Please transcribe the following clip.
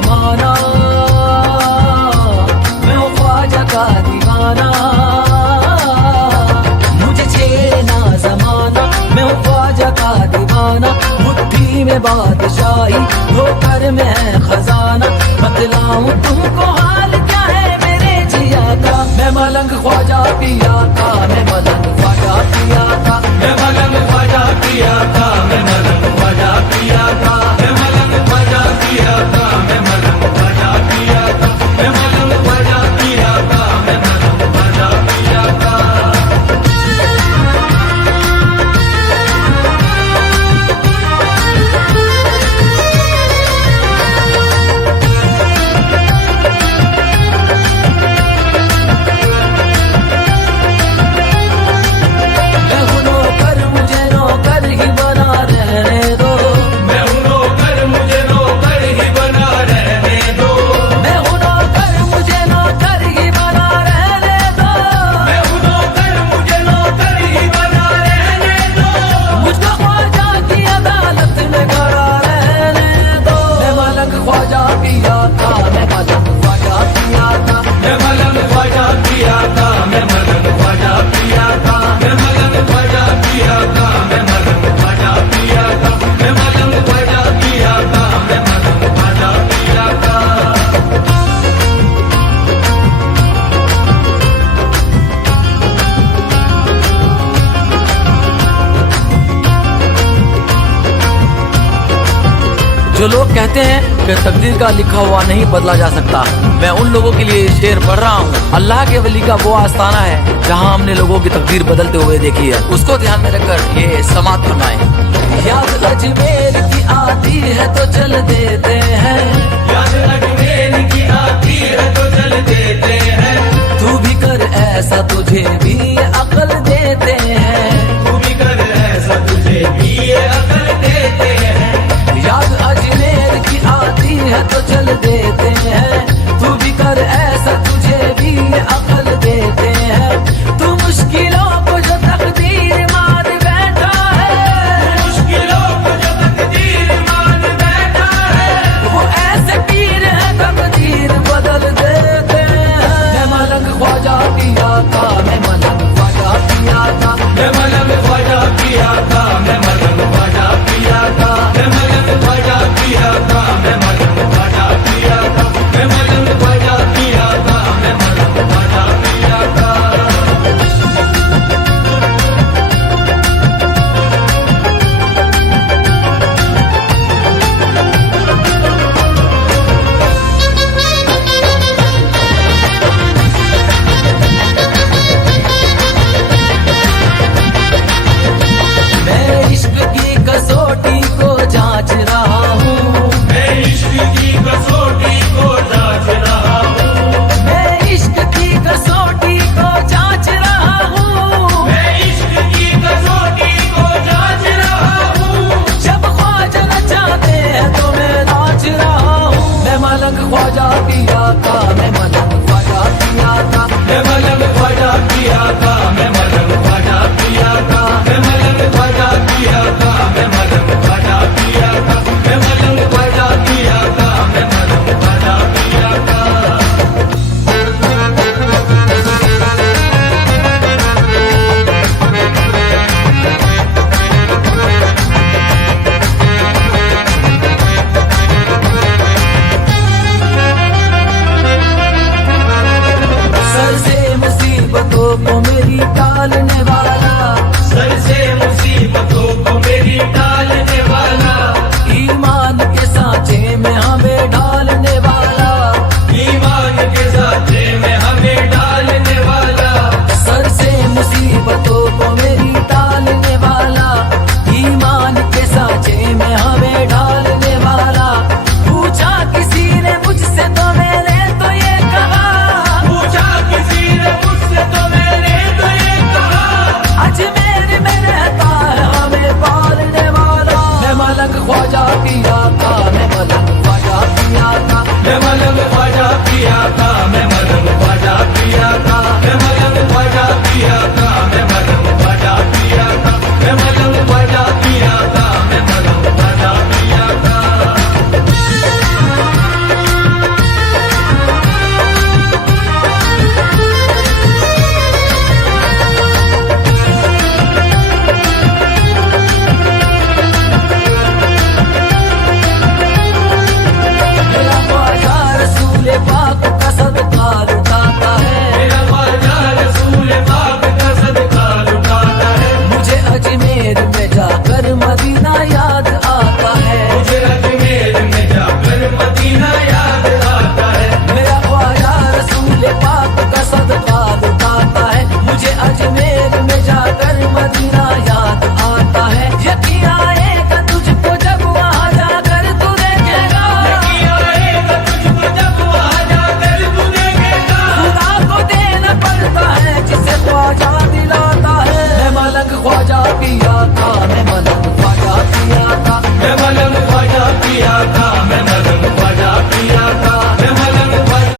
जमाना, मैं हूँ ख्वाजा का दीवाना। मुझे छेड़ना जमाना, मैं हूँ ख्वाजा का दीवाना। मुट्ठी में बादशाही, ठोकर में है खजाना। बतलाऊं तुमको हाल क्या है मेरे जिया का। मैं मलंग ख्वाजा पिया का, मैं मलंग ख्वाजा पिया का, मैं मलंग ख्वाजा पिया का, मैं मलंग ख्वाजा पिया का, मैं मलंग ख्वाजा पिया का, मैं मलंग ख्वाजा पिया का, मैं मलंग ख्वाजा पिया का, मैं मलंग ख्वाजा पिया का। जो लोग कहते हैं कि तकदीर का लिखा हुआ नहीं बदला जा सकता, मैं उन लोगों के लिए शेर पढ़ रहा हूँ। अल्लाह के वली का वो आस्थाना है जहाँ हमने लोगों की तकदीर बदलते हुए देखी है, उसको ध्यान में रखकर ये समात फरमाएं। याद अजमेर की आती है तो चल देते हैं, याद अजमेर की आती है तो चल देते हैं। तू भी कर ऐसा तुझे भी अकल देते हैं, तू भी कर ऐसा तुझे भी अकल देते हैं। याद अजमेर की आती है तो चल देते हैं, तू भी कर ऐसा तुझे भी अकल देते हैं। तू मुश्किलों को जो तकदीर मान बैठा है, मुश्किलों को जो तकदीर मान बैठा है, वो ऐसे पीर है तकदीर बदल देते हैं। मैं मलंग ख्वाजा पिया का, मैं मलंग ख्वाजा पिया का, मैं मलंग ख्वाजा पिया का, मैं मलंग ख्वाजा पिया का, मैं मलंग ख्वाजा पिया का, मैं मलंग ख्वाजा पिया का, मैं मलंग ख्वाजा पिया का, मैं मलंग ख्वाजा पिया का। मैं इश्क की कसौटी को जांच रहा